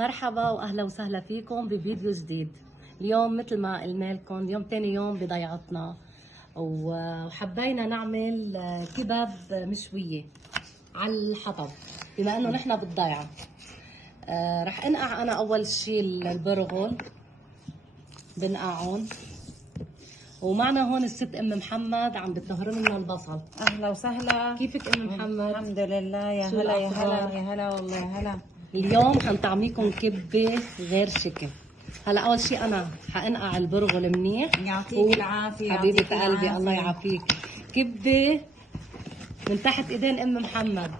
مرحبا واهلا وسهلا فيكم بفيديو جديد. اليوم مثل ما قلنا لكم اليوم تاني يوم بضيعتنا وحبينا نعمل كباب مشوية على الحطب بما انه نحن بالضيعة. رح انقع انا اول شي البرغل، بنقعهم. ومعنا هون الست ام محمد عم بتنهر لنا البصل. اهلا وسهلا، كيفك ام محمد؟ الحمد لله. يا هلا يا هلا يا هلا والله يا هلا. اليوم حنطعميكم كبه غير شكل. هلا اول شيء انا حانقع البرغل منيح. يعطيك العافيه حبيبه قلبي الله يعافيك. كبه من تحت ايدين ام محمد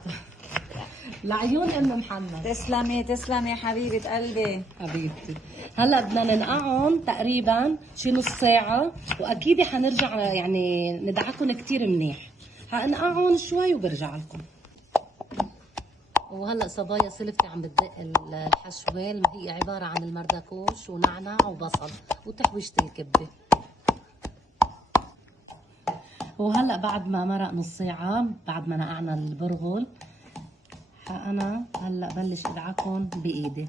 لعيون ام محمد. تسلمي تسلمي حبيبه قلبي حبيبتي. هلا بدنا ننقعهم تقريبا شي نص ساعه، واكيد حنرجع يعني ندعكم كثير منيح. حنقعهم شوي وبرجع لكم. وهلا صبايا سلفتي عم بتدق الحشوه اللي هي عباره عن المردكوش ونعنع وبصل وتحويشه الكبه. وهلا بعد ما مرق نص ساعه بعد ما نقعنا البرغل، انا هلا بلش ادعكهم بايدي.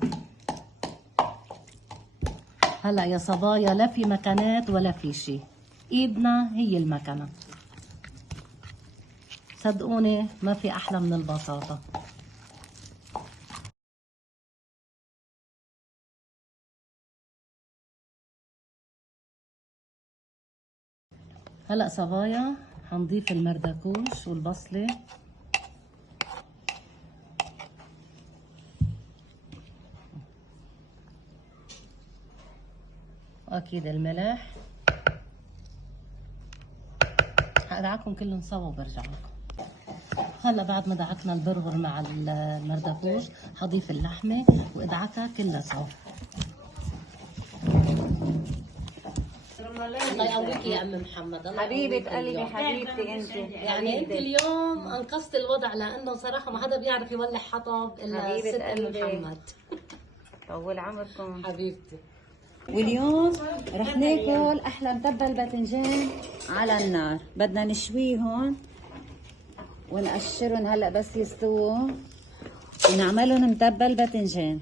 هلا يا صبايا لا في مكانات ولا في شيء، ايدنا هي المكنه. صدقوني ما في احلى من البساطه. هلا صبايا حنضيف المردكوش والبصله واكيد الملح. هدعكم كلهم سوا وبرجع لكم. هلا بعد ما دعكنا البرغل مع المردكوش حضيف اللحمه وادعكها كلها سوا. الله يقويك يا ام محمد. حبيبه قلبي حبيبتي انت. يعني انت اليوم انقذت الوضع، لانه صراحه ما حدا بيعرف يولع حطب الا الست ام محمد. طول عمركم حبيبتي. واليوم رح ناكل احلى متبل باذنجان على النار. بدنا نشويهم ونقشرهم هلا بس يستووا ونعملهم متبل باذنجان.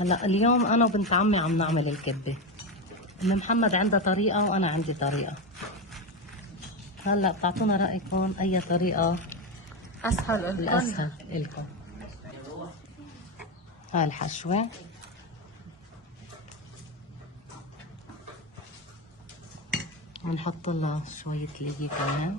هلا اليوم انا وبنت عمي عم نعمل الكبه. ام محمد عندها طريقه وانا عندي طريقه. هلا بتعطونا رايكم اي طريقه الاسهل لكم. هاي الحشوه ونحط لها شويه لقي كمان.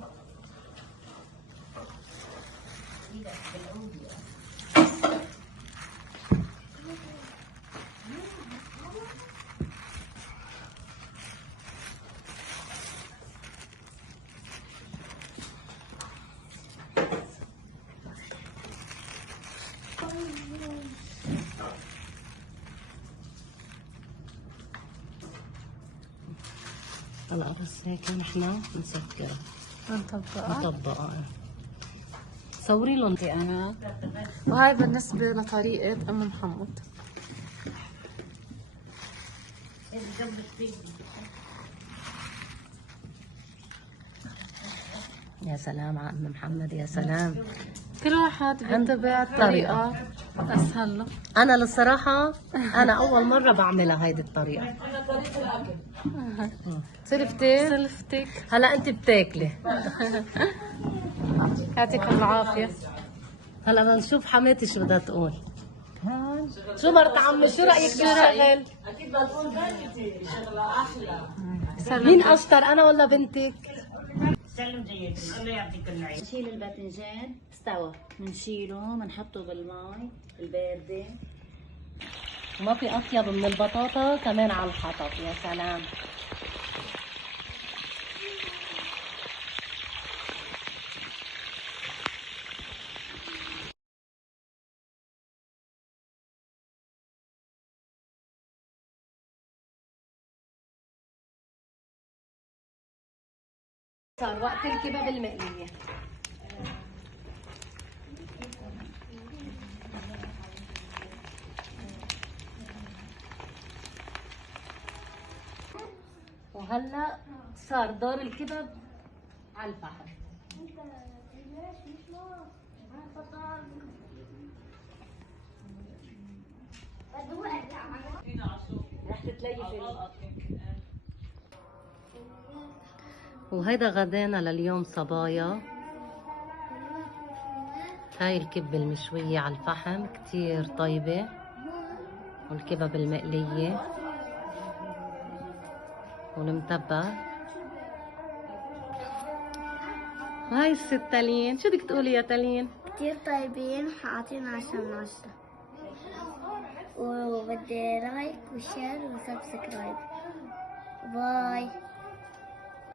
هلا بس هيك نحن نسكرها نطبقها. صوري لهم انا وهاي بالنسبة لطريقة أم محمد. يا سلام على ام محمد يا سلام. كل واحد بيتبع طريقة أسهل له. انا للصراحه انا اول مره بعملها هيدي الطريقه. سلفتك. هلا انت بتاكلي. يعطيكم العافية. هلا بدنا نشوف حماتي شو بدها تقول. شو مرت عمي شو رايك بالشغل؟ اكيد بدها تقول بنتي شغله احلى. مين اشطر انا ولا بنتك؟ سلم جيد الله يعطيك العافيه. نشيل الباذنجان استوى، بنشيله بنحطه بالماء البارده. وما في اطيب من البطاطا كمان على الحطب. يا سلام. صار وقت الكباب المقلية. وهلا صار دور الكباب على الفحم. رح تتليفي. وهيدا غدانا لليوم صبايا. هاي الكبة المشوية على الفحم كتير طيبة، والكباب المقلية والمتبل. وهاي الست تالين، شو بدك تقولي يا تالين؟ كتير طيبين وحاطين 10 من 10. وبدي لايك وشير وسبسكرايب. باي.